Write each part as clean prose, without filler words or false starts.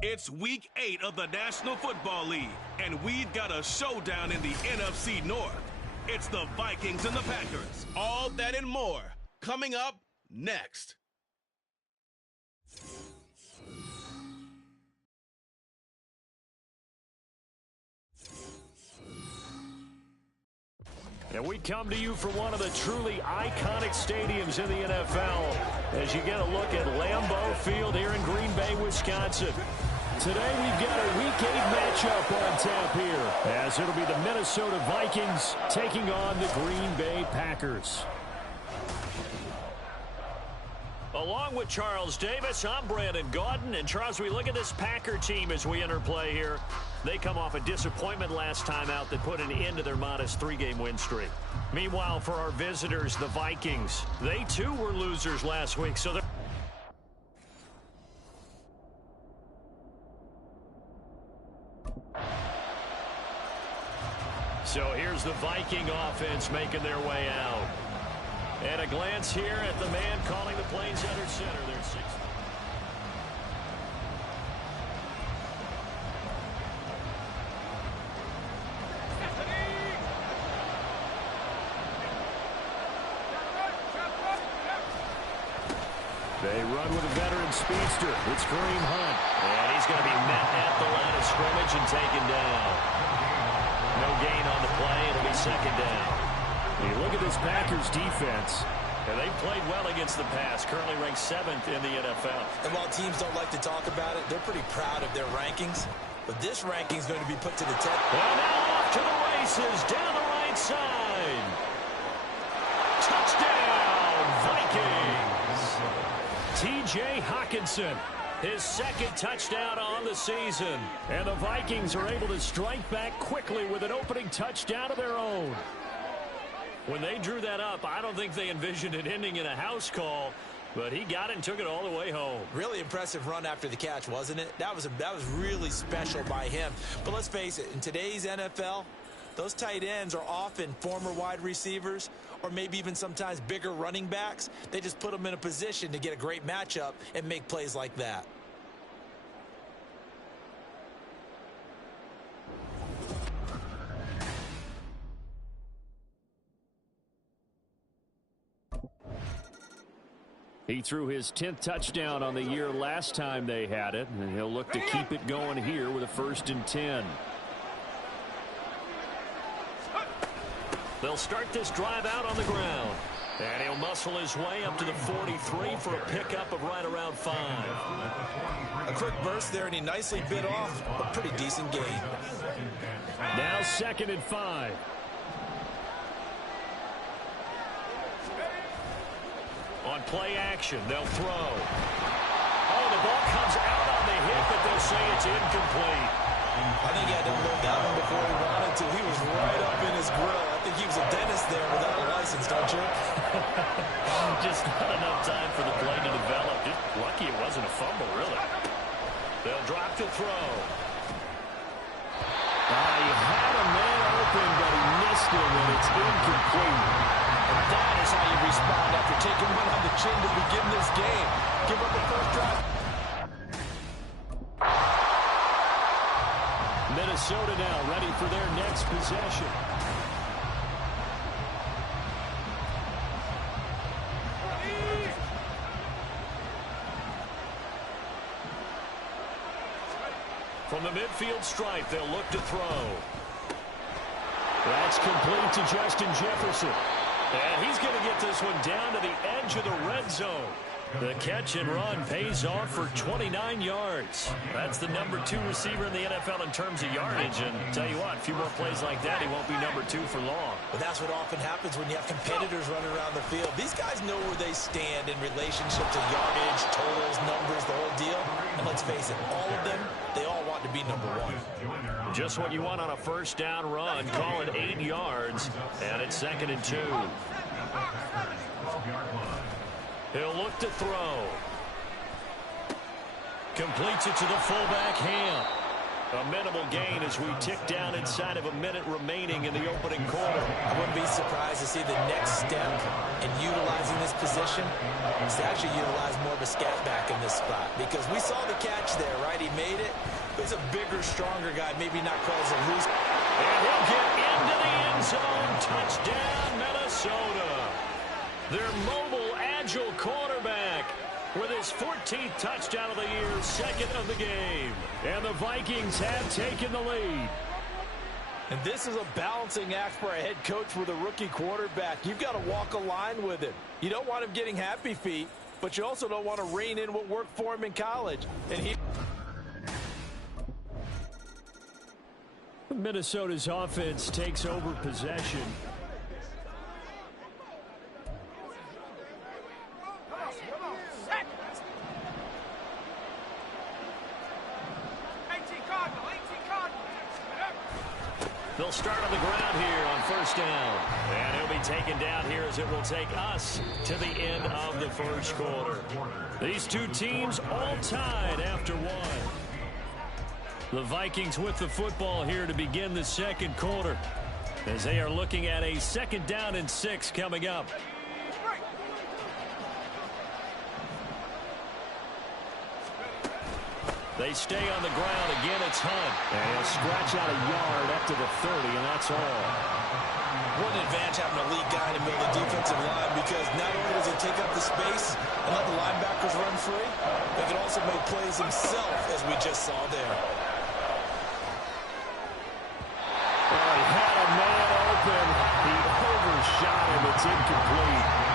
It's week 8 of the National Football League, and we've got a showdown in the NFC North. It's the Vikings and the Packers. All that and more coming up next. And we come to you from one of the truly iconic stadiums in the NFL as you get a look at Lambeau Field here in Green Bay, Wisconsin. Today we've got a Week 8 matchup on tap here as it'll be the Minnesota Vikings taking on the Green Bay Packers. Along with Charles Davis, I'm Brandon Gaudin. And Charles, we look at this Packer team as we enter play here. They come off a disappointment last time out that put an end to their modest 3-game win streak. Meanwhile, for our visitors, the Vikings, they too were losers last week. So here's the Viking offense making their way out. And a glance here at the man calling the plays under center. There's 6. They run with a veteran speedster. It's Kareem Hunt. And he's going to be met at the line of scrimmage and taken down. No gain on the play. It'll be second down. You look at this Packers defense, and they've played well against the pass, currently ranked 7th in the NFL. And while teams don't like to talk about it, they're pretty proud of their rankings. But this ranking is going to be put to the test. Well, now off to the races, down the right side. Touchdown, Vikings. T.J. Hockenson, his second touchdown on the season. And the Vikings are able to strike back quickly with an opening touchdown of their own. When they drew that up, I don't think they envisioned it ending in a house call, but he got it and took it all the way home. Really impressive run after the catch, wasn't it? That was really special by him. But let's face it, in today's NFL, those tight ends are often former wide receivers or maybe even sometimes bigger running backs. They just put them in a position to get a great matchup and make plays like that. He threw his 10th touchdown on the year last time they had it, and he'll look to keep it going here with a 1st and 10. They'll start this drive out on the ground. And he'll muscle his way up to the 43 for a pickup of right around 5. A quick burst there, and he nicely bit off a pretty decent gain. Now 2nd and 5. On play action, they'll throw. Oh, the ball comes out on the hit, but they'll say it's incomplete. I think he had to load that one before he wanted to. He was right up in his grill. I think he was a dentist there without a license, don't you? Just not enough time for the play to develop. Just lucky it wasn't a fumble, really. They'll drop to throw. He had a man open, but he missed him, and it's incomplete. And that is how you respond after taking one on the chin to begin this game. Give up the first drive. Minnesota now ready for their next possession. From the midfield stripe, they'll look to throw. That's complete to Justin Jefferson. And he's going to get this one down to the edge of the red zone. The catch and run pays off for 29 yards. That's the number 2 receiver in the NFL in terms of yardage. And tell you what, a few more plays like that, he won't be number 2 for long. But that's what often happens when you have competitors running around the field. These guys know where they stand in relationship to yardage, totals, numbers, the whole deal. And let's face it, all of them, they all want to be number 1. Just what you want on a first down run. Call it 8 yards. And it's 2nd and 2. He'll look to throw. Completes it to the fullback, Ham. A minimal gain as we tick down inside of a minute remaining in the opening quarter. I wouldn't be surprised to see the next step in utilizing this position is to actually utilize more of a scat back in this spot, because we saw the catch there, right? He made it. He's a bigger, stronger guy, maybe not quite as loose. And he'll get into the end zone. Touchdown, Minnesota. Their mobile, agile quarterback with his 14th touchdown of the year, second of the game. And the Vikings have taken the lead. And this is a balancing act for a head coach with a rookie quarterback. You've got to walk a line with him. You don't want him getting happy feet, but you also don't want to rein in what worked for him in college. And Minnesota's offense takes over possession. They'll start on the ground here on first down. And he'll be taken down here as it will take us to the end of the first quarter. These two teams all tied after one. The Vikings with the football here to begin the second quarter, as they are looking at a 2nd down and 6 coming up. They stay on the ground. Again, it's Hunt. And he'll scratch out a yard up to the 30, and that's all. What an advantage having a lead guy in the middle of the defensive line, because not only does he take up the space and let the linebackers run free, but he can also make plays himself, as we just saw there. Oh, he had a man open. He overshot him. It's incomplete.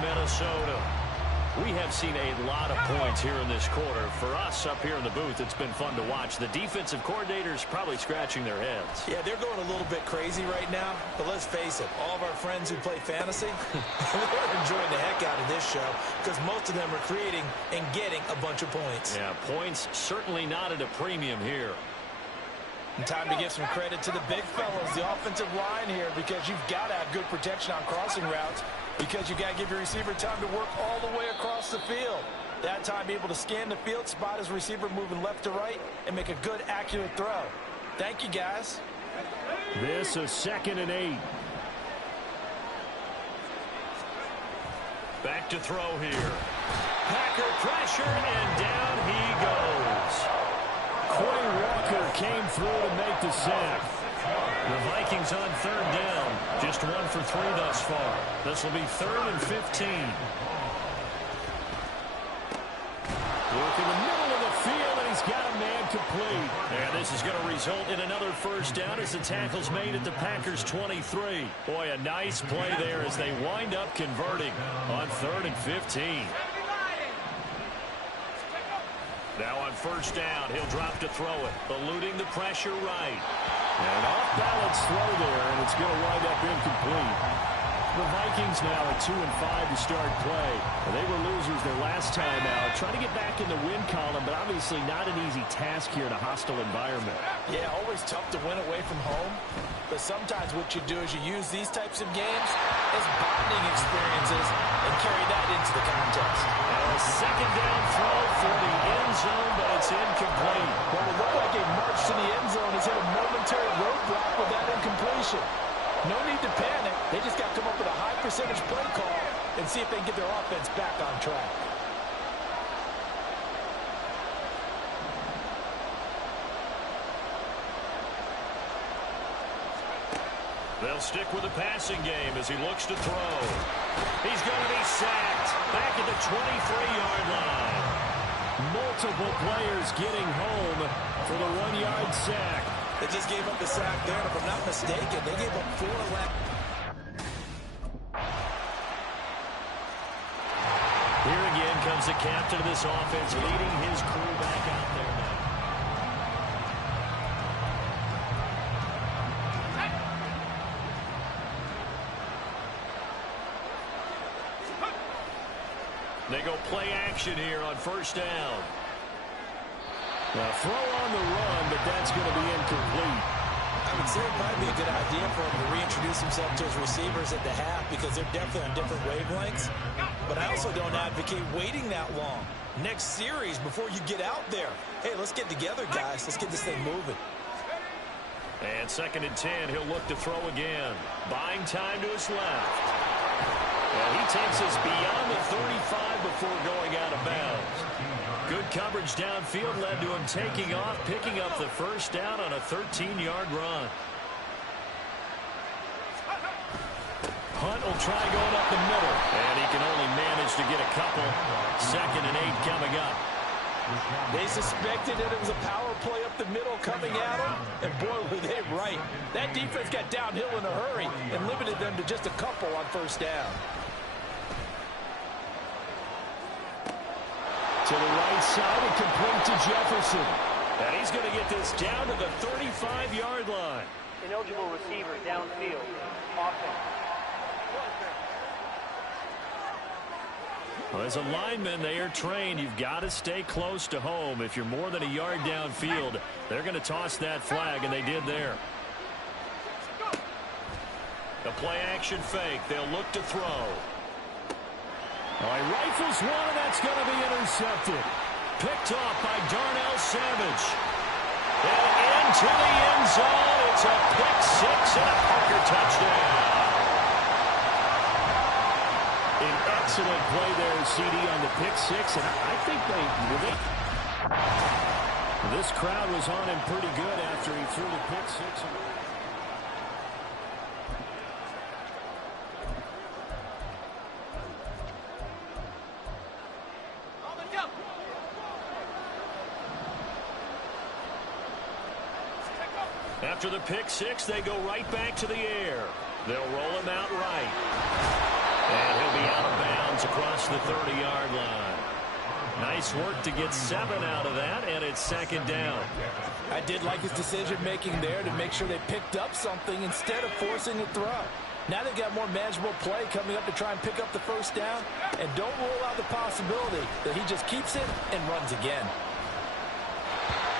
Minnesota. We have seen a lot of points here in this quarter. For us up here in the booth, it's been fun to watch. The defensive coordinators probably scratching their heads. Yeah, they're going a little bit crazy right now, but let's face it, all of our friends who play fantasy, they're enjoying the heck out of this show, because most of them are creating and getting a bunch of points. Yeah, points certainly not at a premium here. And time to give some credit to the big fellas, the offensive line here, because you've got to have good protection on crossing routes, because you got to give your receiver time to work all the way across the field. That time, be able to scan the field, spot his receiver moving left to right, and make a good, accurate throw. Thank you, guys. This is 2nd and 8. Back to throw here. Packer pressured, and down he goes. Quay Walker came through to make the sack. The Vikings on 3rd down. Just 1 for 3 thus far. This will be 3rd and 15. Work in the middle of the field, and he's got a man complete. And this is going to result in another first down as the tackle's made at the Packers' 23. Boy, a nice play there as they wind up converting on 3rd and 15. Now on first down, he'll drop to throw it, eluding the pressure right. And off-balance throw there, and it's going to wind up incomplete. The Vikings now at 2-5 to start play. They were losers their last time out, trying to get back in the win column, but obviously not an easy task here in a hostile environment. Yeah, always tough to win away from home. But sometimes what you do is you use these types of games as bonding experiences and carry that into the contest. And a 2nd down throw for the end zone, but it's incomplete. Well, it looked like a march to the end zone has hit a momentary roadblock with that incompletion. No need to panic. They just got to come up with a high percentage play call and see if they can get their offense back on track. They'll stick with the passing game as he looks to throw. He's going to be sacked back at the 23-yard line. Multiple players getting home for the 1-yard sack. They just gave up the sack there, and if I'm not mistaken, they gave up 4 left. Here again comes the captain of this offense, leading his crew back out there now. They go play action here on first down. Now throw on the run, but that's going to be incomplete. I would say it would probably be a good idea for him to reintroduce himself to his receivers at the half because they're definitely on different wavelengths. But I also don't advocate waiting that long. Next series before you get out there. Hey, let's get together, guys. Let's get this thing moving. And 2nd and 10, he'll look to throw again. Buying time to his left. And he takes us beyond the 35 before going out of bounds. Good coverage downfield led to him taking off, picking up the first down on a 13-yard run. Hunt will try going up the middle, and he can only manage to get a couple. 2nd and 8 coming up. They suspected that it was a power play up the middle coming at them, and boy, were they right. That defense got downhill in a hurry and limited them to just a couple on first down. To the right side and complete to Jefferson. And he's going to get this down to the 35-yard line. Ineligible receiver downfield. Offense. Well, as a lineman, they are trained. You've got to stay close to home. If you're more than a yard downfield, they're going to toss that flag, and they did there. The play-action fake. They'll look to throw. All right, rifles one, and that's going to be intercepted. Picked off by Darnell Savage. And into the end zone. It's a pick six and a Parker touchdown. An excellent play there, CD, on the pick six. And I think this crowd was on him pretty good after he threw the pick six. After the pick six, they go right back to the air. They'll roll him out right. And he'll be out of bounds across the 30-yard line. Nice work to get 7 out of that, and it's 2nd down. I did like his decision-making there to make sure they picked up something instead of forcing a throw. Now they've got more manageable play coming up to try and pick up the first down, and don't rule out the possibility that he just keeps it and runs again.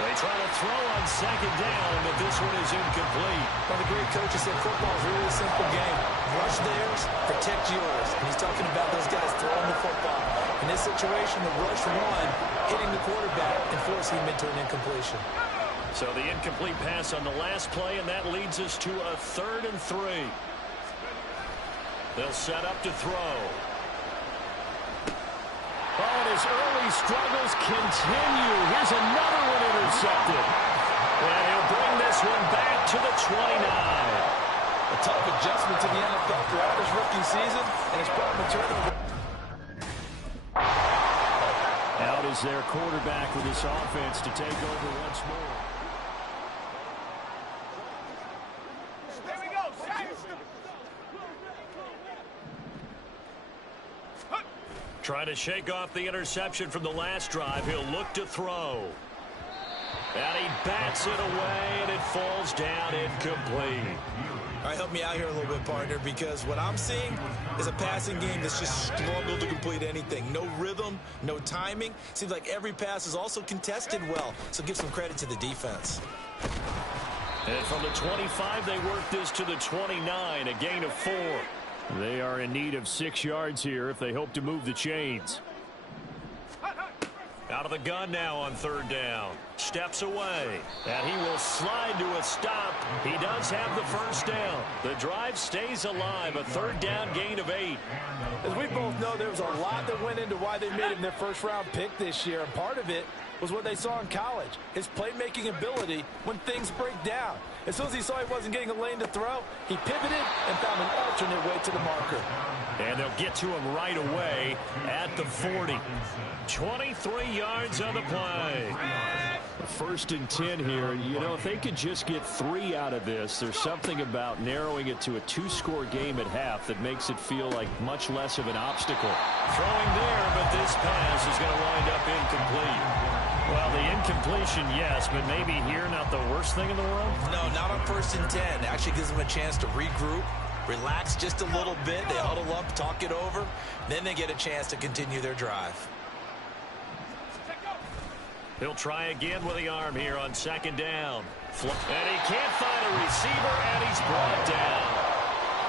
They try to throw on 2nd down, but this one is incomplete. One of the great coaches said football is really a simple game. Rush theirs, protect yours. And he's talking about those guys throwing the football. In this situation, the rush one, hitting the quarterback and forcing him into an incompletion. So the incomplete pass on the last play, and that leads us to a 3rd and 3. They'll set up to throw. Oh, and his early struggles continue. Here's another one intercepted. And he'll bring this one back to the 29. A tough adjustment to the NFL throughout his rookie season, and it's brought maturity. Out is their quarterback with this offense to take over once more. Trying to shake off the interception from the last drive. He'll look to throw. And he bats it away, and it falls down incomplete. All right, help me out here a little bit, partner, because what I'm seeing is a passing game that's just struggled to complete anything. No rhythm, no timing. Seems like every pass is also contested well, so give some credit to the defense. And from the 25, they work this to the 29, a gain of 4. They are in need of 6 yards here if they hope to move the chains. Out of the gun now on 3rd down. Steps away. And he will slide to a stop. He does have the first down. The drive stays alive. A 3rd down gain of 8. As we both know, there was a lot that went into why they made him their first-round pick this year. And part of it was what they saw in college, his playmaking ability when things break down. As soon as he saw he wasn't getting a lane to throw, he pivoted and found an alternate way to the marker. And they'll get to him right away at the 40. 23 yards on the play. 1st and 10 here. You know, if they could just get 3 out of this, there's something about narrowing it to a 2-score game at half that makes it feel like much less of an obstacle. Throwing there, but this pass is going to wind up incomplete. Well, the incompletion, yes, but maybe here not the worst thing in the world? No, not on 1st and 10. Actually gives them a chance to regroup, relax just a little bit. They huddle up, talk it over. Then they get a chance to continue their drive. He'll try again with the arm here on 2nd down. And he can't find a receiver, and he's brought down.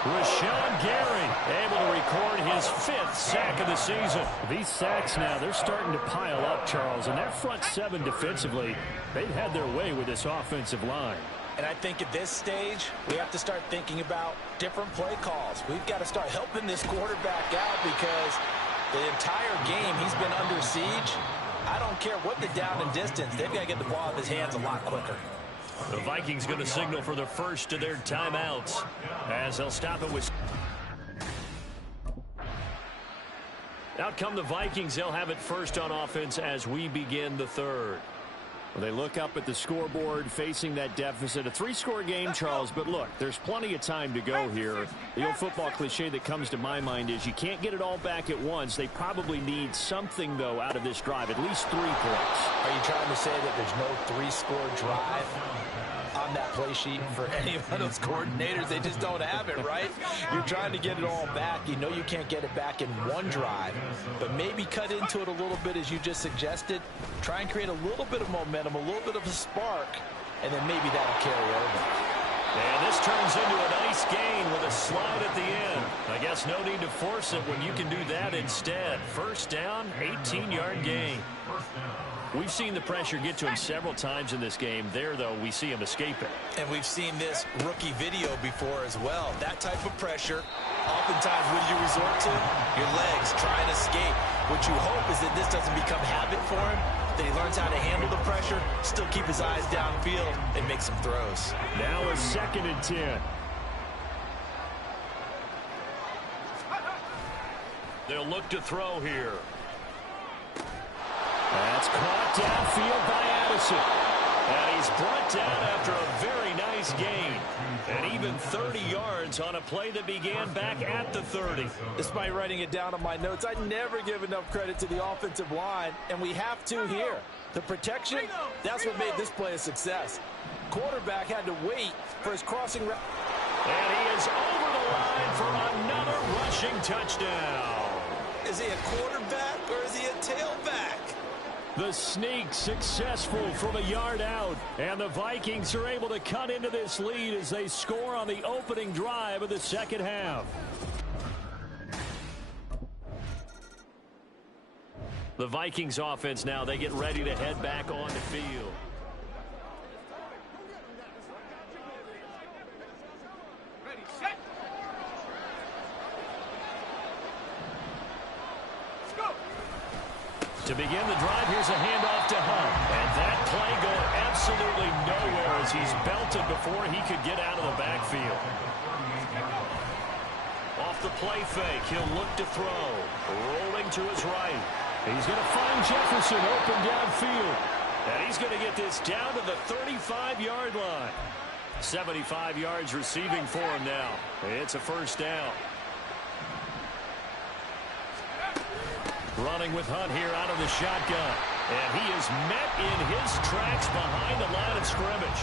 Rashawn Gary able to record his 5th sack of the season. These sacks now, they're starting to pile up, Charles. And that front 7 defensively, they've had their way with this offensive line. And I think at this stage, we have to start thinking about different play calls. We've got to start helping this quarterback out because the entire game he's been under siege. I don't care what the down and distance. They've got to get the ball out of his hands a lot quicker. The Vikings going to signal for the first of their timeouts as they'll stop it with. Out come the Vikings. They'll have it first on offense as we begin the third. Well, they look up at the scoreboard facing that deficit. A 3-score game, Charles, but look, there's plenty of time to go here. The old football cliche that comes to my mind is you can't get it all back at once. They probably need something, though, out of this drive, at least 3 points. Are you trying to say that there's no 3-score drive on that play sheet for any of those coordinators? They just don't have it, right? You're trying to get it all back. You know you can't get it back in one drive, but maybe cut into it a little bit as you just suggested. Try and create a little bit of momentum, a little bit of a spark, and then maybe that'll carry over. And this turns into a nice gain with a slide at the end. I guess no need to force it when you can do that instead. First down, 18-yard gain. We've seen the pressure get to him several times in this game. There, though, we see him escape it. And we've seen this rookie video before as well. That type of pressure, oftentimes what do you resort to? Your legs, try and escape. What you hope is that this doesn't become habit for him, that he learns how to handle the pressure, still keep his eyes downfield, and make some throws. Now a 2nd and 10. They'll look to throw here. That's caught downfield by Addison. And he's brought down after a very nice gain. And even 30 yards on a play that began back at the 30. Despite writing it down on my notes, I never give enough credit to the offensive line, and we have to here. The protection, that's what made this play a success. Quarterback had to wait for his crossing route. And he is over the line for another rushing touchdown. Is he a quarterback or is he a tailback? The sneak successful from a yard out. And the Vikings are able to cut into this lead as they score on the opening drive of the second half. The Vikings offense now, they get ready to head back on the field. To begin the drive, here's a handoff to Hunt. And that play going absolutely nowhere as he's belted before he could get out of the backfield. Off the play fake, he'll look to throw. Rolling to his right. He's going to find Jefferson open downfield. And he's going to get this down to the 35-yard line. 75 yards receiving for him now. It's a first down. Running with Hunt here out of the shotgun. And he is met in his tracks behind the line of scrimmage.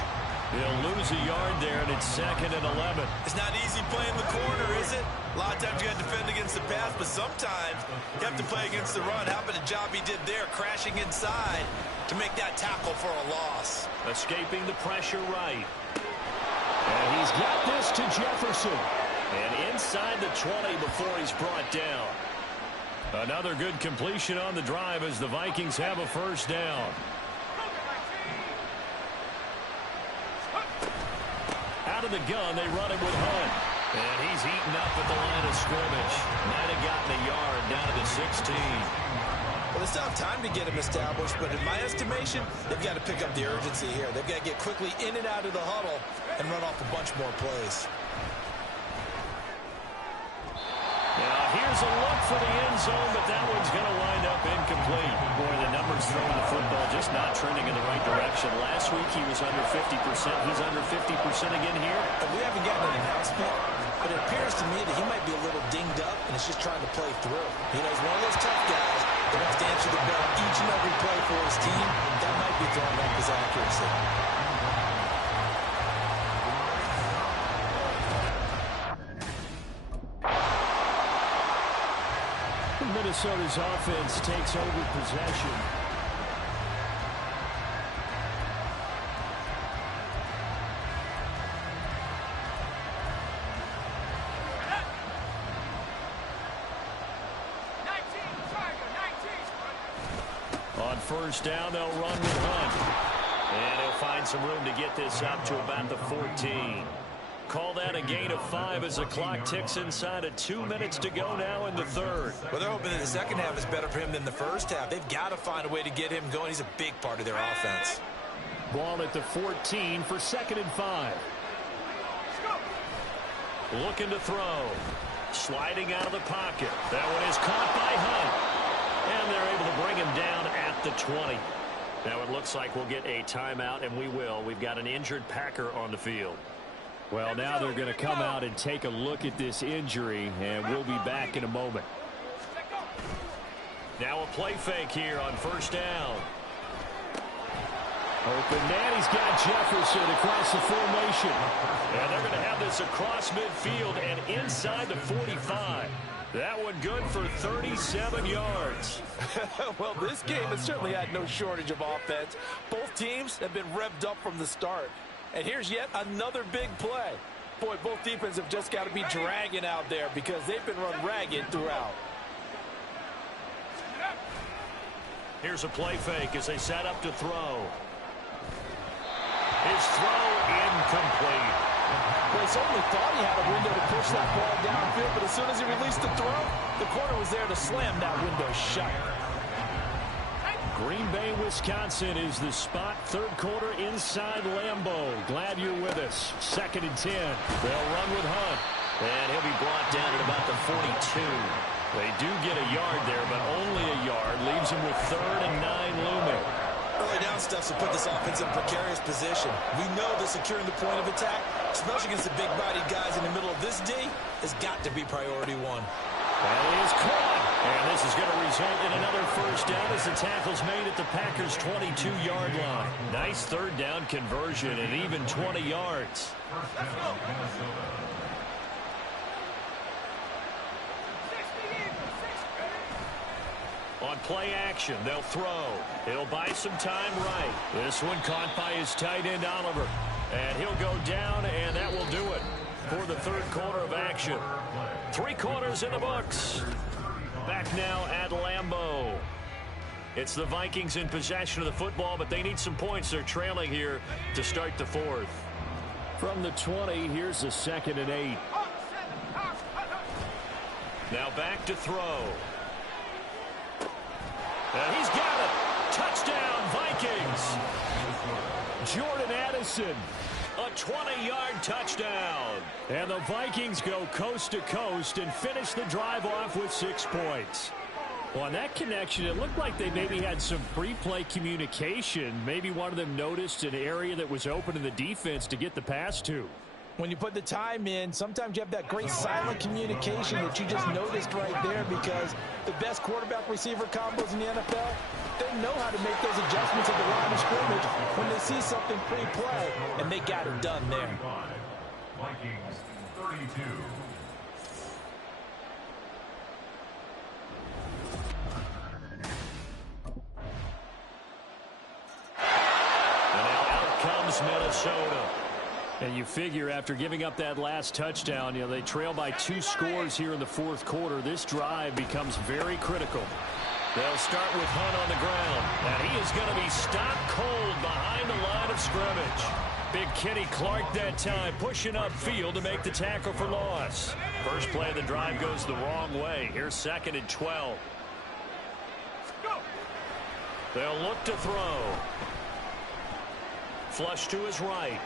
He'll lose a yard there, and it's 2nd and 11. It's not easy playing the corner, is it? A lot of times you got to defend against the pass, but sometimes you have to play against the run. How about the job he did there, crashing inside to make that tackle for a loss? Escaping the pressure right. And he's got this to Jefferson. And inside the 20 before he's brought down. Another good completion on the drive as the Vikings have a first down. Out of the gun, they run him with Hunt. And he's eaten up at the line of scrimmage. Might have gotten a yard down to the 16. Well, they still have time to get him established, but in my estimation, they've got to pick up the urgency here. They've got to get quickly in and out of the huddle and run off a bunch more plays. Now, here's a look for the end zone, but that one's going to wind up incomplete. Boy, the numbers throwing the football just not trending in the right direction. Last week, he was under 50%. He's under 50% again here. And we haven't gotten an announcement, but it appears to me that he might be a little dinged up, and is just trying to play through. You know, he's one of those tough guys that has to answer the bell each and every play for his team. That might be throwing off his accuracy. Minnesota's offense takes over possession. first down. They'll run with Hunt. And he'll find some room to get this up to about the 14. Call that a gain of 5 as the clock ticks inside of 2 minutes to go now in the third. Well, they're hoping that the second half is better for him than the first half. They've got to find a way to get him going. He's a big part of their offense. Ball at the 14 for 2nd and 5. Looking to throw. Sliding out of the pocket. That one is caught by Hunt. And they're able to bring him down at the 20. Now it looks like we'll get a timeout, and we will. We've got an injured Packer on the field. Well, now they're going to come out and take a look at this injury, and we'll be back in a moment. Now a play fake here on first down. Open man, he's got Jefferson across the formation. And they're going to have this across midfield and inside the 45. That one good for 37 yards. Well, this game has certainly had no shortage of offense. Both teams have been revved up from the start. And here's yet another big play. Boy, both defenses have just got to be dragging out there because they've been run ragged throughout. Here's a play fake as they set up to throw. His throw incomplete. Well, he certainly thought he had a window to push that ball downfield, but as soon as he released the throw, the corner was there to slam that window shut. Green Bay, Wisconsin is the spot. Third quarter inside Lambeau. Glad you're with us. 2nd and 10. They'll run with Hunt. And he'll be brought down at about the 42. They do get a yard there, but only a yard. Leaves him with 3rd and 9 looming. Early down stuff to put this offense in a precarious position. We know that securing the point of attack, especially against the big-bodied guys in the middle of this D, has got to be priority one. That is caught. And this is going to result in another first down as the tackle's made at the Packers' 22-yard line. Nice third down conversion and even 20 yards. On play action, they'll throw. It'll buy some time right. This one caught by his tight end, Oliver. And he'll go down, and that will do it for the third quarter of action. 3 quarters in the books. Back now at Lambeau. It's the Vikings in possession of the football, but they need some points. They're trailing here to start the fourth. From the 20, here's the 2nd and 8. Now back to throw. And he's got it. Touchdown, Vikings. Jordan Addison. A 20-yard touchdown. And the Vikings go coast to coast and finish the drive off with 6 points. Well, on that connection, it looked like they maybe had some pre-play communication. Maybe one of them noticed an area that was open in the defense to get the pass to. When you put the time in, sometimes you have that great silent communication that you just noticed right there, because the best quarterback-receiver combos in the NFL, they know how to make those adjustments at the line of scrimmage when they see something pre-play, and they got it done there. Vikings 32. And now out comes Minnesota. And you figure after giving up that last touchdown, they trail by 2 scores here in the fourth quarter. This drive becomes very critical. They'll start with Hunt on the ground. And he is going to be stopped cold behind the line of scrimmage. Big Kenny Clark that time pushing upfield to make the tackle for loss. First play of the drive goes the wrong way. Here's 2nd and 12. They'll look to throw. Flush to his right.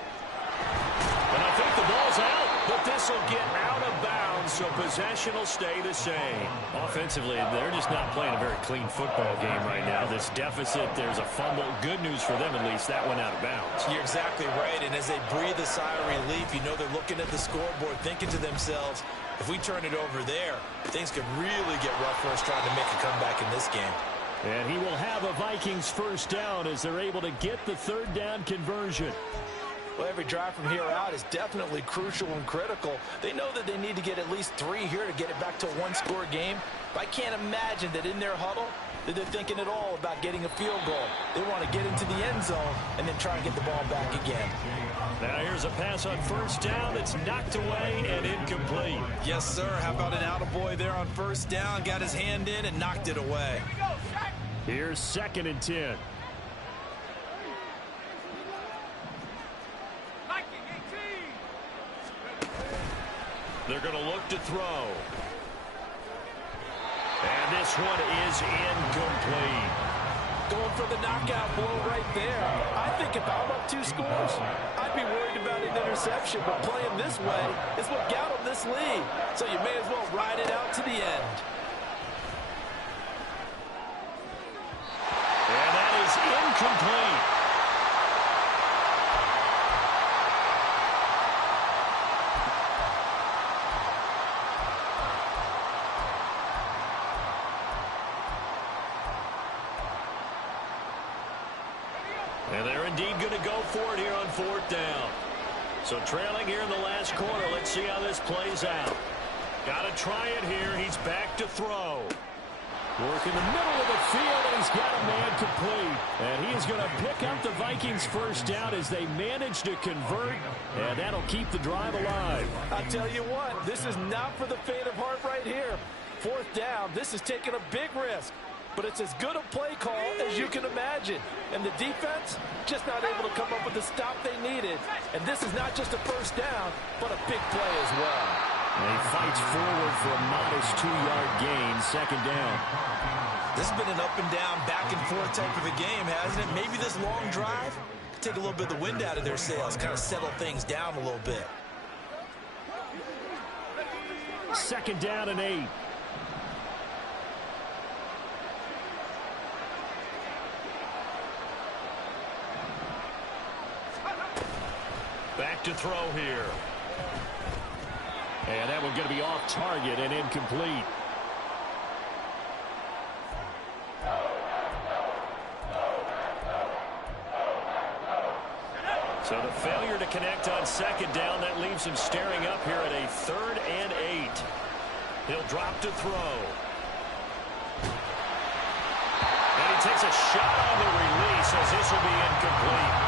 And I think the ball's out, but this will get out of bounds, so possession will stay the same. Offensively, they're just not playing a very clean football game right now. This deficit, there's a fumble. Good news for them, at least. That went out of bounds. You're exactly right, and as they breathe a sigh of relief, you know they're looking at the scoreboard, thinking to themselves, if we turn it over there, things could really get rough for us trying to make a comeback in this game. And he will have a Vikings first down as they're able to get the third down conversion. Well, every drive from here out is definitely crucial and critical. They know that they need to get at least 3 here to get it back to a 1-score game. But I can't imagine that in their huddle that they're thinking at all about getting a field goal. They want to get into the end zone and then try and get the ball back again. Now here's a pass on first down. It's knocked away and incomplete. Yes, sir. How about an attaboy there on first down? Got his hand in and knocked it away. Here's 2nd and 10. They're going to look to throw. And this one is incomplete. Going for the knockout blow right there. I think if I'm up 2 scores, I'd be worried about an interception. But playing this way is what got them this lead. So you may as well ride it out to the end. And that is incomplete. And they're indeed going to go for it here on 4th down. So trailing here in the last quarter. Let's see how this plays out. Got to try it here. He's back to throw. Work in the middle of the field, and he's got a man complete. And he is going to pick up the Vikings' 1st down as they manage to convert, and that'll keep the drive alive. I tell you what, this is not for the faint of heart right here. 4th down, this is taking a big risk. But it's as good a play call as you can imagine. And the defense just not able to come up with the stop they needed. And this is not just a 1st down, but a big play as well. And he fights forward for a modest 2-yard gain, 2nd down. This has been an up and down, back and forth type of a game, hasn't it? Maybe this long drive could take a little bit of the wind out of their sails, kind of settle things down a little bit. 2nd down and 8. Back to throw here. And that one's going to be off target and incomplete. So the failure to connect on 2nd down, that leaves him staring up here at a 3rd and 8. He'll drop to throw. And he takes a shot on the release as this will be incomplete.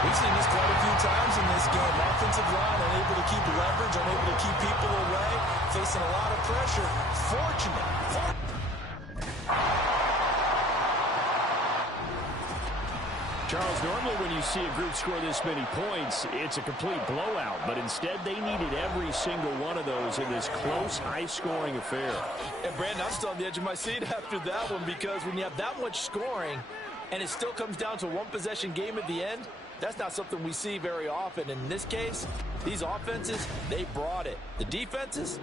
We've seen this quite a few times in this game. Offensive line unable to keep leverage, unable to keep people away, facing a lot of pressure. Fortunate. Charles, normally when you see a group score this many points, it's a complete blowout. But instead, they needed every single one of those in this close, high-scoring affair. And, Brandon, I'm still on the edge of my seat after that one because when you have that much scoring and it still comes down to a one-possession game at the end, that's not something we see very often. In this case, these offenses, they brought it. The defenses,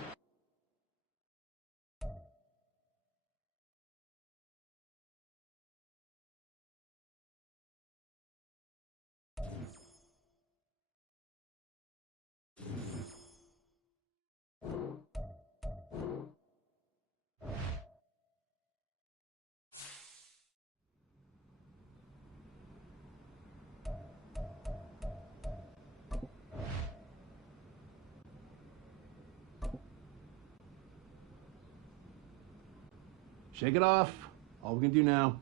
Shake it off. All we can do now.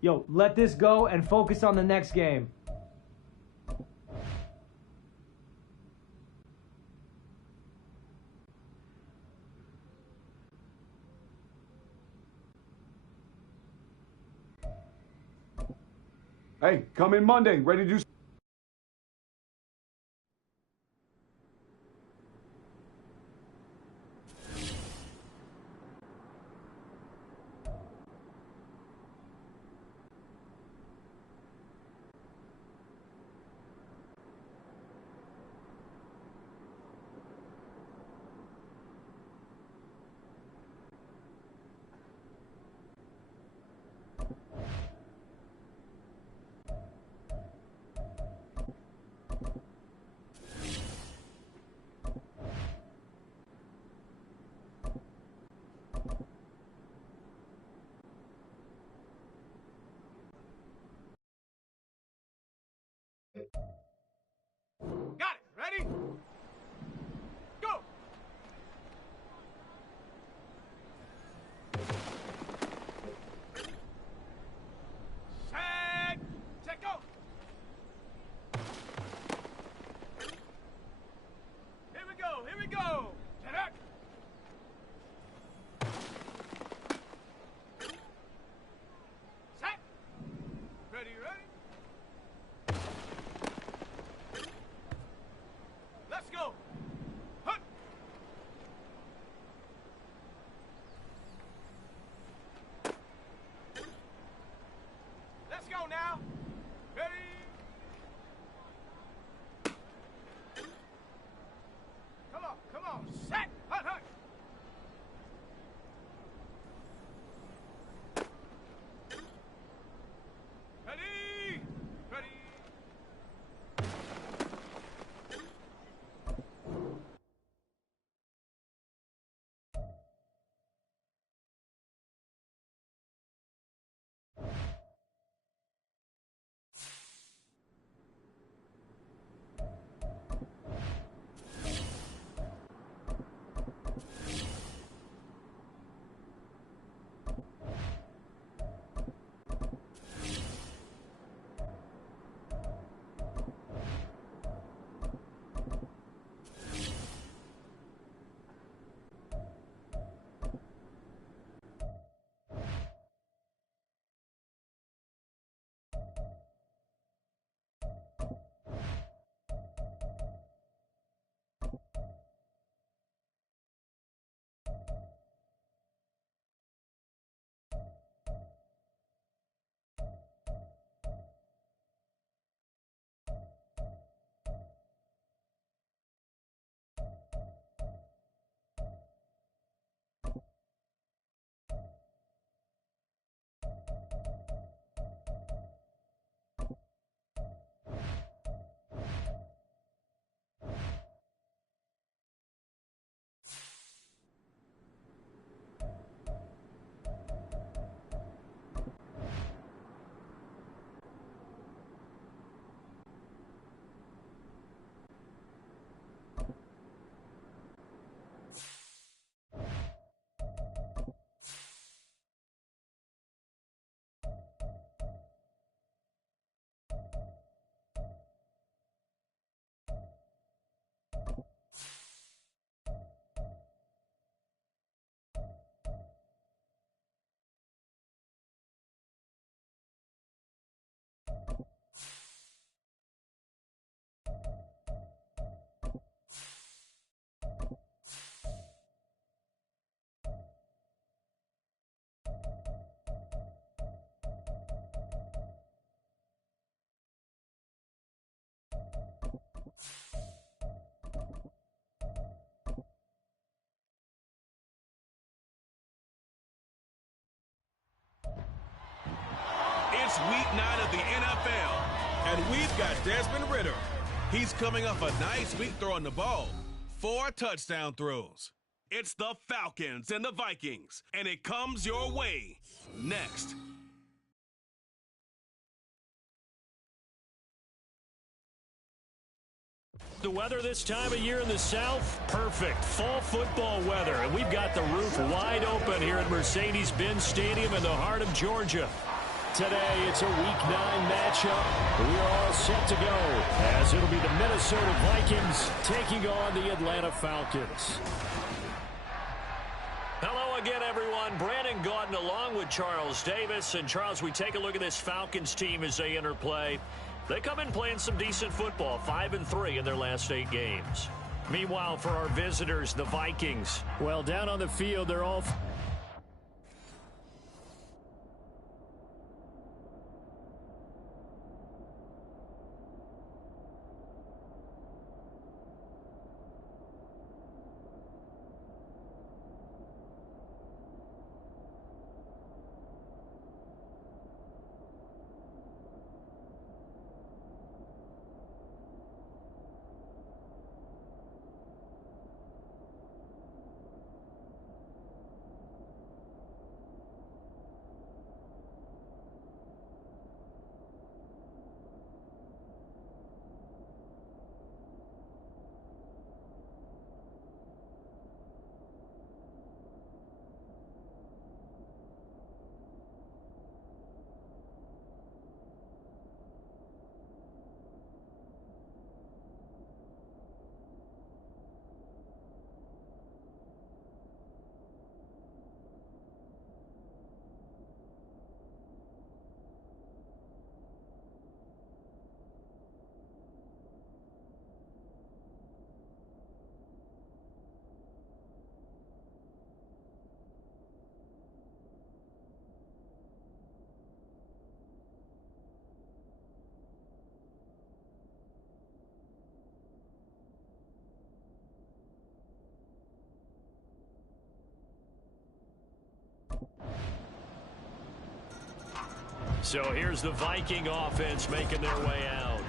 Yo, let this go and focus on the next game. Hey, come in Monday. Ready to do... Got it. Ready? Go! Set! Week 9 of the NFL. And we've got Desmond Ridder. He's coming off a nice week throwing the ball. 4 touchdown throws. It's the Falcons and the Vikings, and it comes your way next. The weather this time of year in the South, perfect. Fall football weather, and we've got the roof wide open here at Mercedes-Benz Stadium in the heart of Georgia. Today, it's a Week 9 matchup. We are all set to go, as it'll be the Minnesota Vikings taking on the Atlanta Falcons. Hello again, everyone. Brandon Gaudin along with Charles Davis. And, Charles, we take a look at this Falcons team as they enter play. They come in playing some decent football, 5-3 in their last 8 games. Meanwhile, for our visitors, the Vikings, well, down on the field, they're all... So here's the Viking offense making their way out.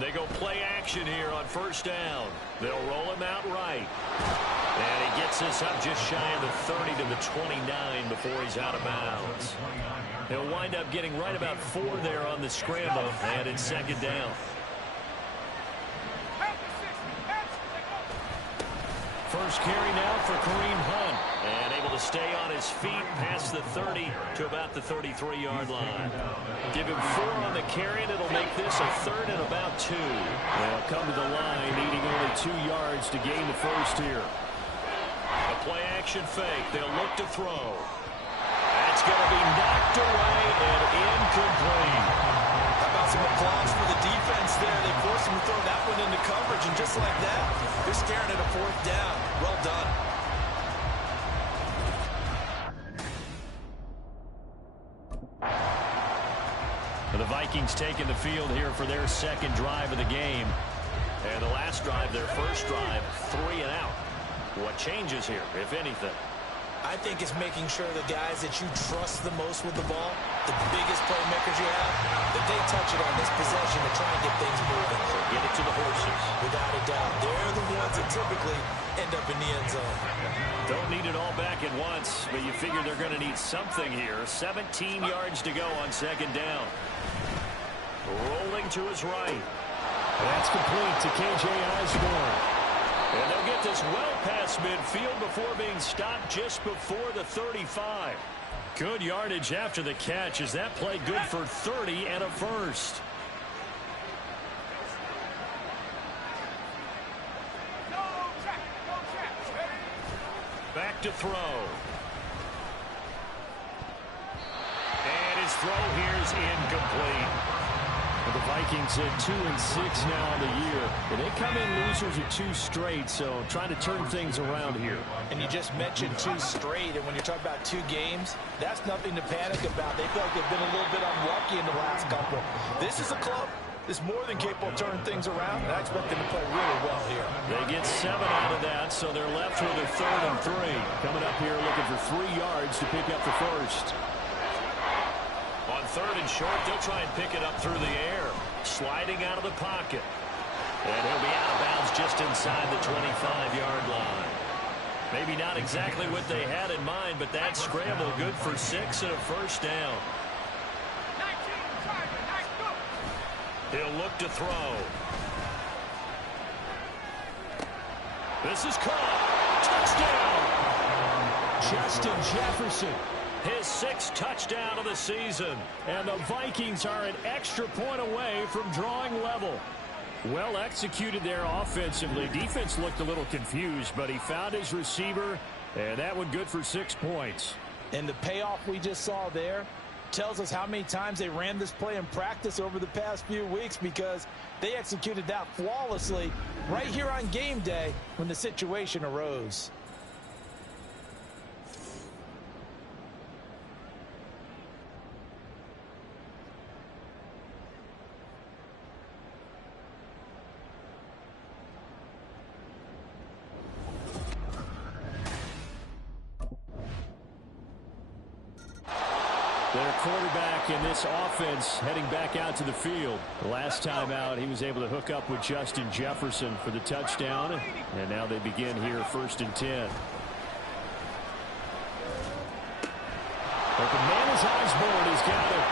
They go play action here on first down. They'll roll him out right. And he gets us up just shy of the 30 to the 29 before he's out of bounds. He'll wind up getting right about 4 there on the scramble, and it's second down. First carry now for Kareem Hunt. And able to stay on his feet past the 30 to about the 33-yard line. Give him 4 on the carry, and it'll make this a 3rd and about 2. They'll come to the line, needing only 2 yards to gain the first here. A play-action fake. They'll look to throw. That's going to be knocked away and incomplete. How about some applause for the defense there? They forced him to throw that one into coverage, and just like that, they're staring at a 4th down. Well done. The Vikings taking the field here for their second drive of the game. And the last drive, their first drive, 3 and out. What changes here, if anything? I think it's making sure the guys that you trust the most with the ball, the biggest playmakers you have, that they touch it on this possession to try and get things moving. Get it to the horses. Without a doubt. They're the ones that typically end up in the end zone. Don't need it all back at once, but you figure they're going to need something here. 17 yards to go on second down. Rolling to his right. That's complete to K.J. Osborne. And they'll get this well past midfield before being stopped just before the 35. Good yardage after the catch. Is that play good for 30 and a first? Back to throw. And his throw here is incomplete. The Vikings at 2-6 now on the year. And they come in losers of 2 straight, so trying to turn things around here. And you just mentioned 2 straight, and when you're talking about 2 games, that's nothing to panic about. They feel like they've been a little bit unlucky in the last couple. This is a club that's more than capable of turning things around, and I expect them to play really well here. They get 7 out of that, so they're left with a 3rd and 3. Coming up here looking for 3 yards to pick up the first. On 3rd and short, they'll try and pick it up through the air. Sliding out of the pocket. And he'll be out of bounds just inside the 25-yard line. Maybe not exactly what they had in mind, but that scramble good for 6 and a first down. He'll look to throw. This is caught. Touchdown. Justin Jefferson. His 6th touchdown of the season. And the Vikings are an extra point away from drawing level. Well executed there offensively. Defense looked a little confused, but he found his receiver, and that one good for 6 points. And the payoff we just saw there tells us how many times they ran this play in practice over the past few weeks, because they executed that flawlessly right here on game day when the situation arose. Their quarterback in this offense heading back out to the field. The last time out, he was able to hook up with Justin Jefferson for the touchdown. And now they begin here 1st and 10. But the man is Osborne. He's got it.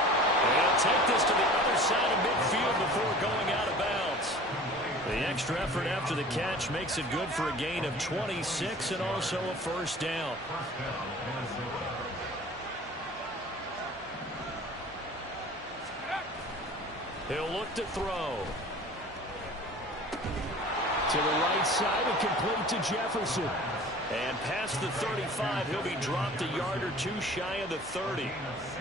And he'll take this to the other side of midfield before going out of bounds. The extra effort after the catch makes it good for a gain of 26 and also a first down. He'll look to throw. To the right side and complete to Jefferson. And past the 35, he'll be dropped a yard or 2 shy of the 30.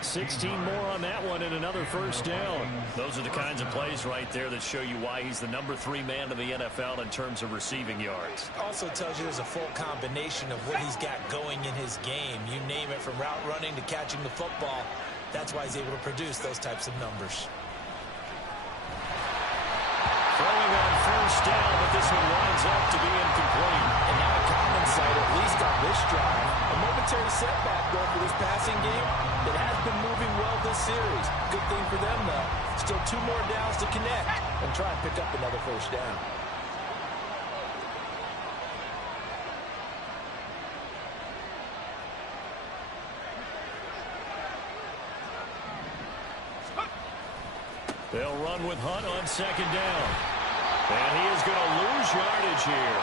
16 more on that one and another first down. Those are the kinds of plays right there that show you why he's the number 3 man in the NFL in terms of receiving yards. Also tells you there's a full combination of what he's got going in his game. You name it, from route running to catching the football. That's why he's able to produce those types of numbers. Throwing on first down, but this one winds up to be incomplete. And now a common sight, at least on this drive. A momentary setback, though, for this passing game that has been moving well this series. Good thing for them, though. Still 2 more downs to connect and try and pick up another first down. They'll run with Hunt on 2nd down. And he is going to lose yardage here.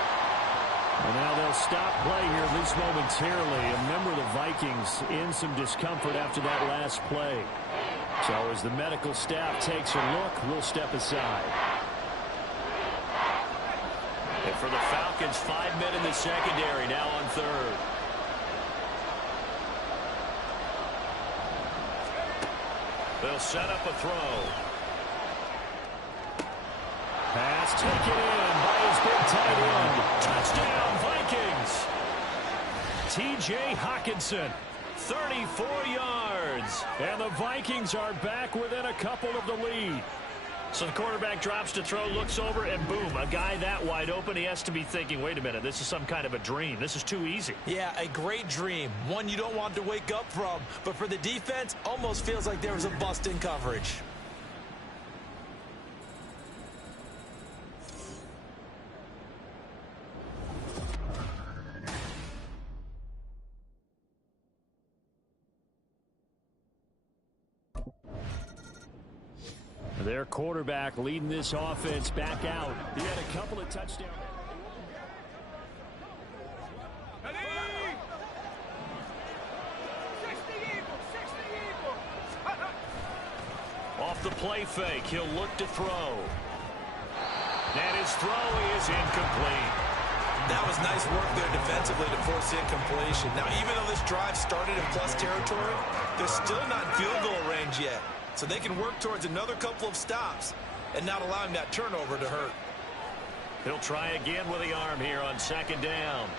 And now they'll stop play here, at least momentarily. A member of the Vikings in some discomfort after that last play. So as the medical staff takes a look, we'll step aside. And for the Falcons, 5 men in the secondary, now on 3rd. They'll set up a throw. Pass taken in by his big tight end. Touchdown, Vikings. T.J. Hockenson, 34 yards. And the Vikings are back within a couple of the lead. So the quarterback drops to throw, looks over, and boom, a guy that wide open. He has to be thinking, wait a minute, this is some kind of a dream. This is too easy. Yeah, a great dream. One you don't want to wake up from. But for the defense, almost feels like there was a bust in coverage. Their quarterback leading this offense back out. He had a couple of touchdowns. Off the play fake, he'll look to throw. And his throw is incomplete. That was nice work there defensively to force incompletion. Now, even though this drive started in plus territory, they're still not in field goal range yet. so they can work towards another couple of stops and not allowing that turnover to hurt. He'll try again with the arm here on second down.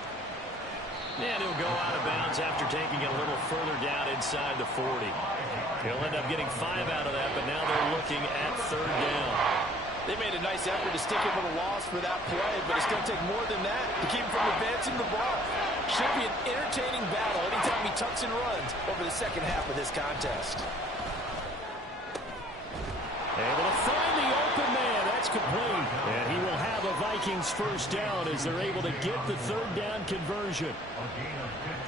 And he'll go out of bounds after taking it a little further down inside the 40. He'll end up getting 5 out of that, but now they're looking at third down. They made a nice effort to stick him with a loss for that play, but it's going to take more than that to keep him from advancing the ball. Should be an entertaining battle anytime he tucks and runs over the second half of this contest. Able to find the open man. That's complete. And he will have a Vikings first down as they're able to get the third down conversion.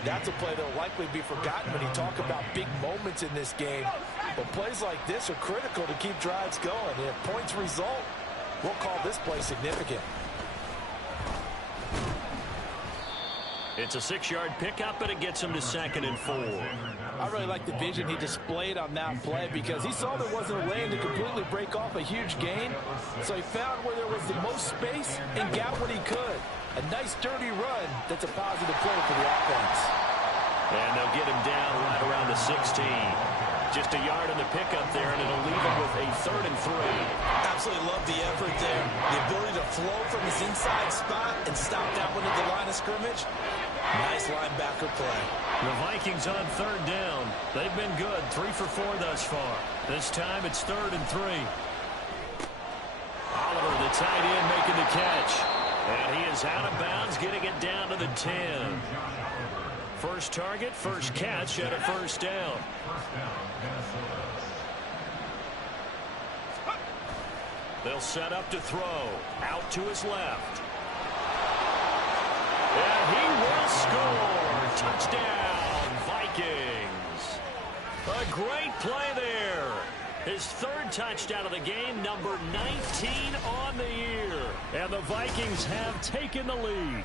That's a play that will likely be forgotten when you talk about big moments in this game. But plays like this are critical to keep drives going. And if points result, we'll call this play significant. It's a 6-yard pickup, and it gets him to 2nd and 4. I really like the vision he displayed on that play because he saw there wasn't a lane to completely break off a huge gain. So he found where there was the most space and got what he could. A nice, dirty run that's a positive play for the offense. And they'll get him down right around the 16. Just a yard on the pickup there, and it'll leave him with a 3rd and 3. Absolutely love the effort there. The ability to flow from his inside spot and stop that one at the line of scrimmage. Nice linebacker play. The Vikings on third down. They've been good, 3 for 4 thus far. This time it's 3rd and 3. Oliver, the tight end, making the catch. And he is out of bounds, getting it down to the 10. First target, first catch, and a first down. They'll set up to throw. Out to his left. And he will score. Touchdown, Vikings. A great play there. His 3rd touchdown of the game, number 19 on the year. And the Vikings have taken the lead.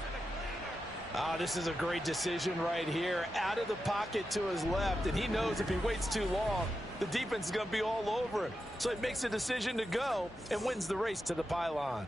This is a great decision right here. Out of the pocket to his left, and he knows if he waits too long, the defense is going to be all over him. So he makes a decision to go and wins the race to the pylon.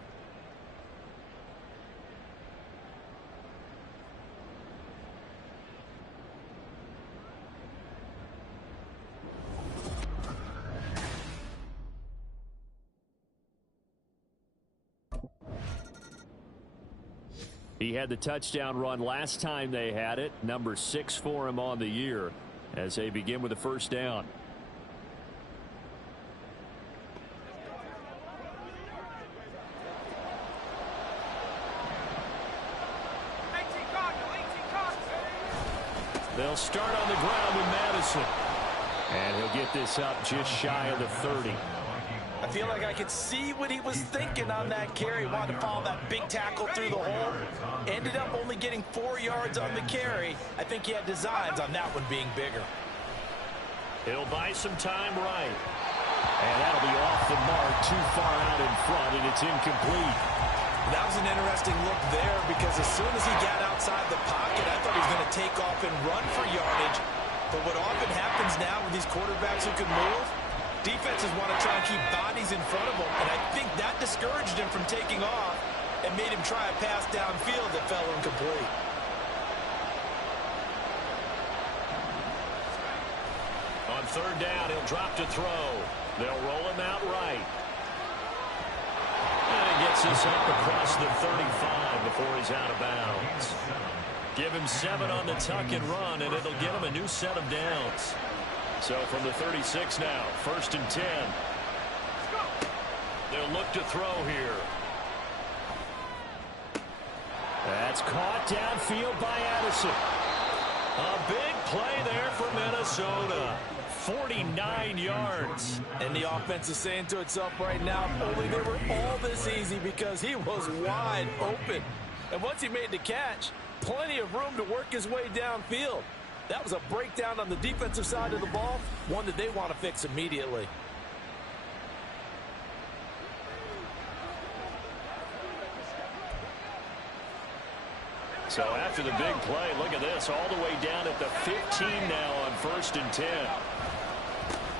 He had the touchdown run last time they had it. Number 6 for him on the year as they begin with the first down. They'll start on the ground with Madison. And he'll get this up just shy of the 30. I feel like I could see what he was thinking on that carry. Wanted to follow that big tackle through the hole. Ended up only getting 4 yards on the carry. I think he had designs on that one being bigger. He'll buy some time right. And that'll be off the mark, too far out in front, and it's incomplete. That was an interesting look there because as soon as he got outside the pocket, I thought he was going to take off and run for yardage. But what often happens now with these quarterbacks who can move, defenses want to try and keep bodies in front of them, and I think that discouraged him from taking off and made him try a pass downfield that fell incomplete. On third down, he'll drop to throw. They'll roll him out right. And he gets this up across the 35 before he's out of bounds. Give him 7 on the tuck and run, and it'll get him a new set of downs. So from the 36 now, 1st and 10. They'll look to throw here. That's caught downfield by Addison. A big play there for Minnesota. 49 yards. And the offense is saying to itself right now, only they were all this easy because he was wide open. And once he made the catch, plenty of room to work his way downfield. That was a breakdown on the defensive side of the ball, one that they want to fix immediately. So after the big play, look at this, all the way down at the 15 now on 1st and 10.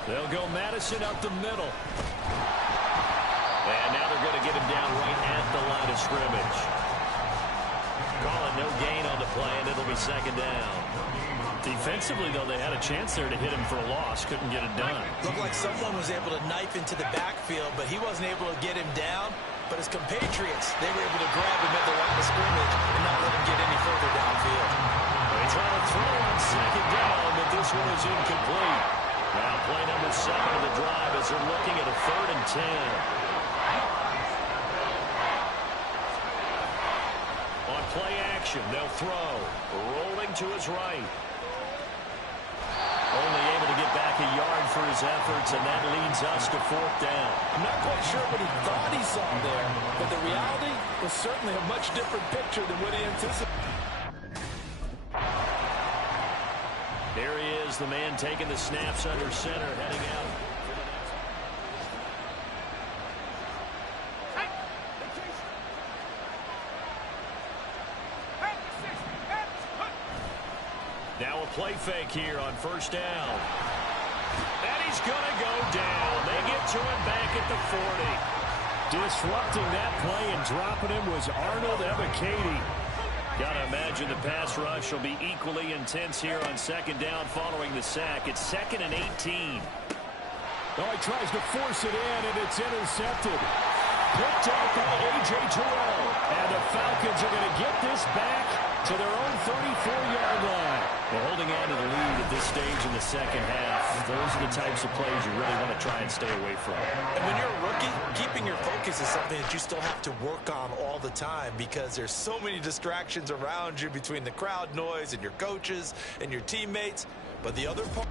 They'll go Madison up the middle. And now they're going to get him down right at the line of scrimmage. Calling no gain on the play, and it'll be second down. Defensively, though, they had a chance there to hit him for a loss. Couldn't get it done. Looked like someone was able to knife into the backfield, but he wasn't able to get him down. But his compatriots, they were able to grab him at the line of scrimmage and not let him get any further downfield. They try to throw on second down, but this one is incomplete. Now play number 7 of the drive as they're looking at a 3rd and 10. On play action, they'll throw. Rolling to his right. Only able to get back a yard for his efforts, and that leads us to 4th down. I'm not quite sure what he thought he saw there, but the reality was certainly a much different picture than what he anticipated. There he is, the man taking the snaps under center, heading out. Now a play fake here on 1st down. And he's going to go down. They get to him back at the 40. Disrupting that play and dropping him was Arnold Ebiketie. Got to imagine the pass rush will be equally intense here on 2nd down following the sack. It's 2nd and 18. Oh, he tries to force it in, and it's intercepted. Picked up by A.J. Terrell. And the Falcons are going to get this back to their own 34-yard line. Well, holding on to the lead at this stage in the second half, those are the types of plays you really want to try and stay away from. And when you're a rookie, keeping your focus is something that you still have to work on all the time because there's so many distractions around you between the crowd noise and your coaches and your teammates. But the other part...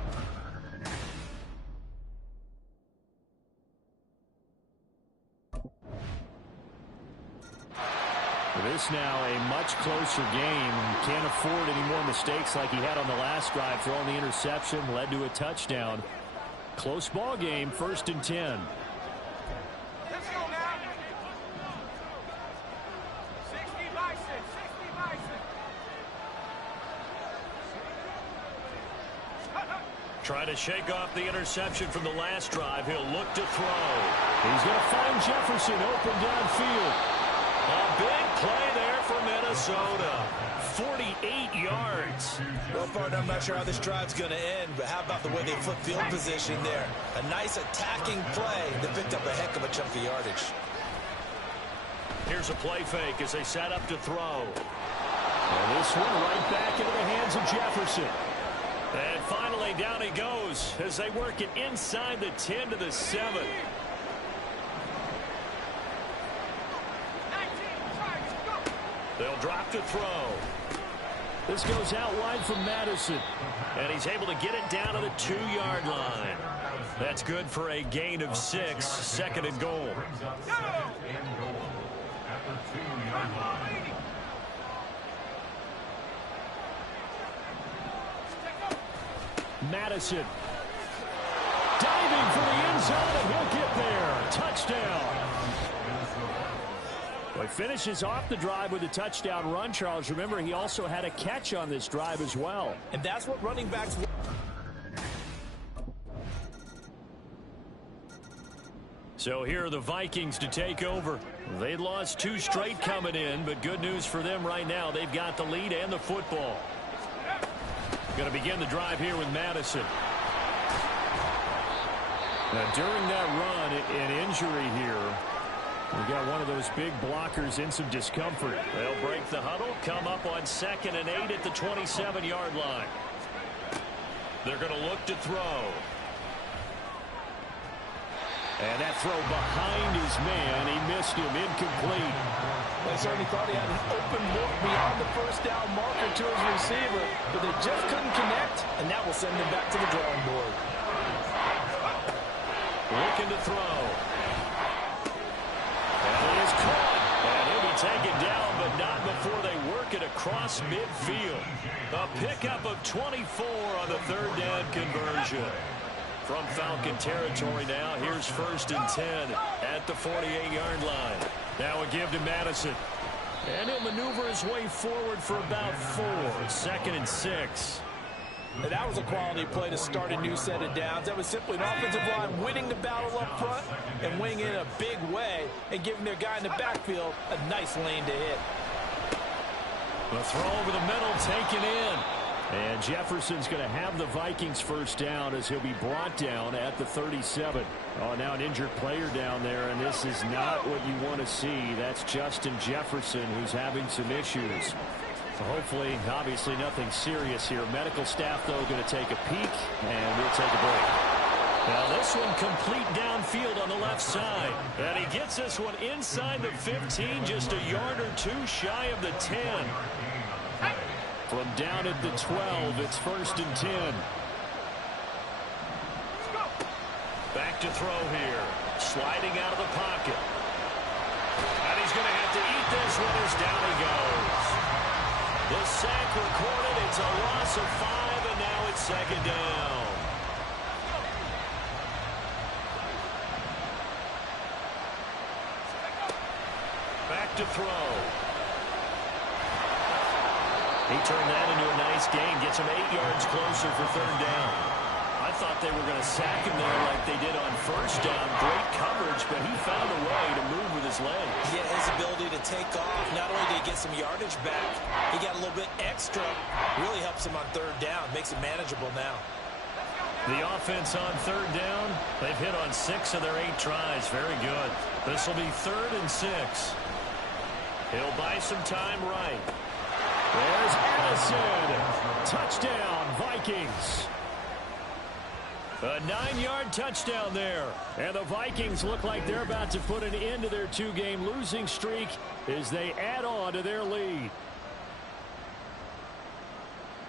This now a much closer game. Can't afford any more mistakes like he had on the last drive. Throwing the interception led to a touchdown. Close ball game, 1st and 10. Let's go now. 60 Bison, 60 Bison. Try to shake off the interception from the last drive. He'll look to throw. He's going to find Jefferson open downfield. A big play there for Minnesota. 48 yards. Well, partner, I'm not sure how this drive's going to end, but how about the way they flip field position there? A nice attacking play that picked up a heck of a chunk of yardage. Here's a play fake as they set up to throw. And this one right back into the hands of Jefferson. And finally down he goes as they work it inside the 10 to the 7. They'll drop to throw. This goes out wide from Madison. And he's able to get it down to the 2-yard line. That's good for a gain of 6. 2nd and goal. Madison. Diving for the end zone, and he'll get there. Touchdown. Well, he finishes off the drive with a touchdown run, Charles. Remember, he also had a catch on this drive as well. And that's what running backs... So here are the Vikings to take over. They lost 2 straight coming in, but good news for them right now. They've got the lead and the football. Going to begin the drive here with Madison. Now, during that run, an injury here. We got one of those big blockers in some discomfort. They'll break the huddle, come up on 2nd and 8 at the 27-yard line. They're going to look to throw. And that throw behind his man. He missed him, incomplete. They certainly thought he had an open look beyond the 1st down marker to his receiver, but they just couldn't connect, and that will send him back to the drawing board. Looking to throw. And he is caught. And he'll be taken down, but not before they work it across midfield. A pickup of 24 on the 3rd down conversion. From Falcon territory now, here's 1st and 10 at the 48-yard line. Now a give to Madison. And he'll maneuver his way forward for about 4. 2nd and 6. And that was a quality play to start a new set of downs. That was simply an offensive line winning the battle up front and winning in a big way and giving their guy in the backfield a nice lane to hit. The throw over the middle taken in. And Jefferson's going to have the Vikings first down as he'll be brought down at the 37. Oh, now an injured player down there, and this is not what you want to see. That's Justin Jefferson, who's having some issues. So hopefully, obviously nothing serious here. Medical staff, though, going to take a peek, and we'll take a break. Now this one complete downfield on the left side. And he gets this one inside the 15, just a yard or two shy of the 10. From down at the 12, it's 1st and 10. Back to throw here. Sliding out of the pocket. And he's going to have to eat this one as down he goes. The sack recorded. It's a loss of 5, and now it's 2nd down. Back to throw. He turned that into a nice gain. Gets him 8 yards closer for 3rd down. I thought they were going to sack him there like they did on 1st down. Great coverage, but he found a way to move with his legs. Yeah, his ability to take off. Not only did he get some yardage back, he got a little bit extra. Really helps him on 3rd down. Makes it manageable now. The offense on 3rd down, they've hit on 6 of their 8 tries. Very good. This will be 3rd and 6. He'll buy some time right. There's Addison. Touchdown, Vikings. A 9-yard touchdown there. And the Vikings look like they're about to put an end to their 2-game losing streak as they add on to their lead.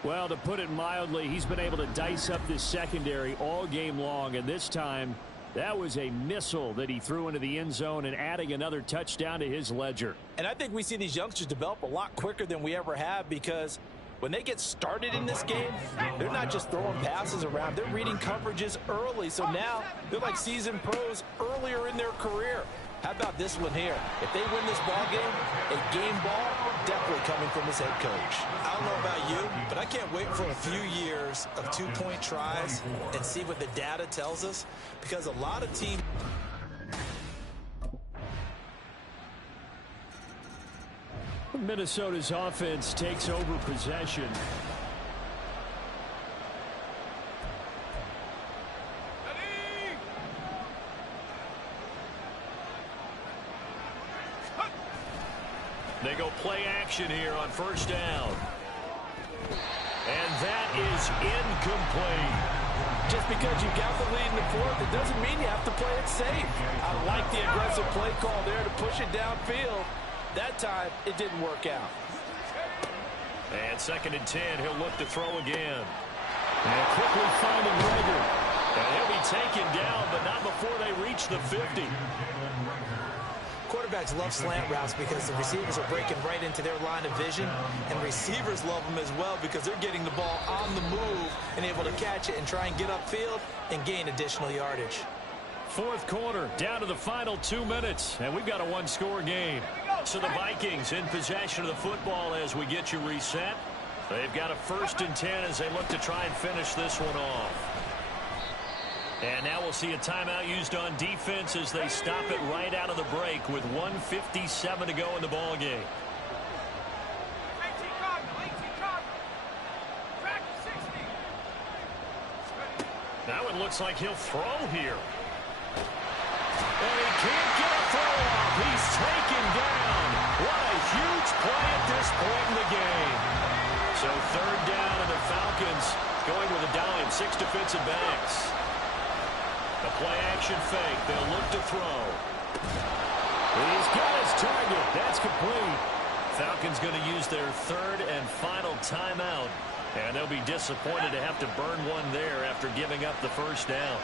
Well, to put it mildly, he's been able to dice up this secondary all game long, and this time that was a missile that he threw into the end zone and adding another touchdown to his ledger. And I think we see these youngsters develop a lot quicker than we ever have, because when they get started in this game, they're not just throwing passes around. They're reading coverages early. So now they're like seasoned pros earlier in their career. How about this one here? If they win this ball game, a game ball, definitely coming from his head coach. I don't know about you, but I can't wait for a few years of 2-point tries and see what the data tells us, because a lot of teams... Minnesota's offense takes over possession. They go play action here on 1st down. And that is incomplete. Just because you got the lead in the 4th, it doesn't mean you have to play it safe. I like the aggressive play call there to push it downfield. That time, it didn't work out. And 2nd and 10, he'll look to throw again. And quickly finding Rager. And he'll be taken down, but not before they reach the 50. Quarterbacks love slant routes because the receivers are breaking right into their line of vision, and receivers love them as well because they're getting the ball on the move and able to catch it and try and get upfield and gain additional yardage. 4th quarter, down to the final 2 minutes, and we've got a 1-score game. So the Vikings in possession of the football as we get you reset. They've got a 1st and 10 as they look to try and finish this one off. And now we'll see a timeout used on defense as they stop it right out of the break with 1:57 to go in the ball game. Now it looks like he'll throw here. And he can't get a throw off. He's taken down. What a huge play at this point in the game. So 3rd down, and the Falcons going with a dime. 6 defensive backs. A play-action fake. They'll look to throw. He's got his target. That's complete. Falcons going to use their 3rd and final timeout. And they'll be disappointed to have to burn one there after giving up the 1st down.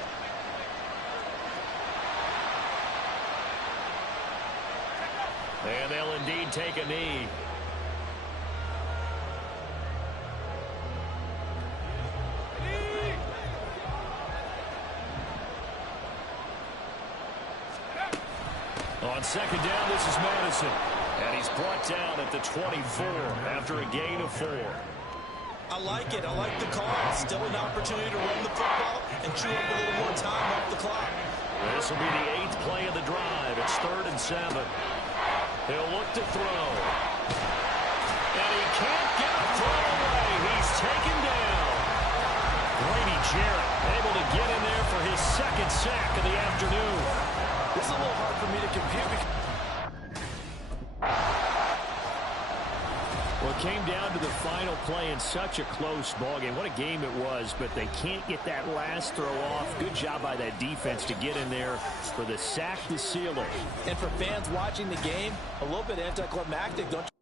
And they'll indeed take a knee. On 2nd down, this is Madison. And he's brought down at the 24 after a gain of 4. I like it. I like the call. Still an opportunity to run the football and chew up a little more time off the clock. This will be the 8th play of the drive. It's 3rd and 7. He'll look to throw. And he can't get a throw away. He's taken down. Grady Jarrett able to get in there for his second sack of the afternoon. This is a little hard for me to compute. Well, it came down to the final play in such a close ballgame. What a game it was, but they can't get that last throw off. Good job by that defense to get in there for the sack to seal it. And for fans watching the game, a little bit anticlimactic, don't you?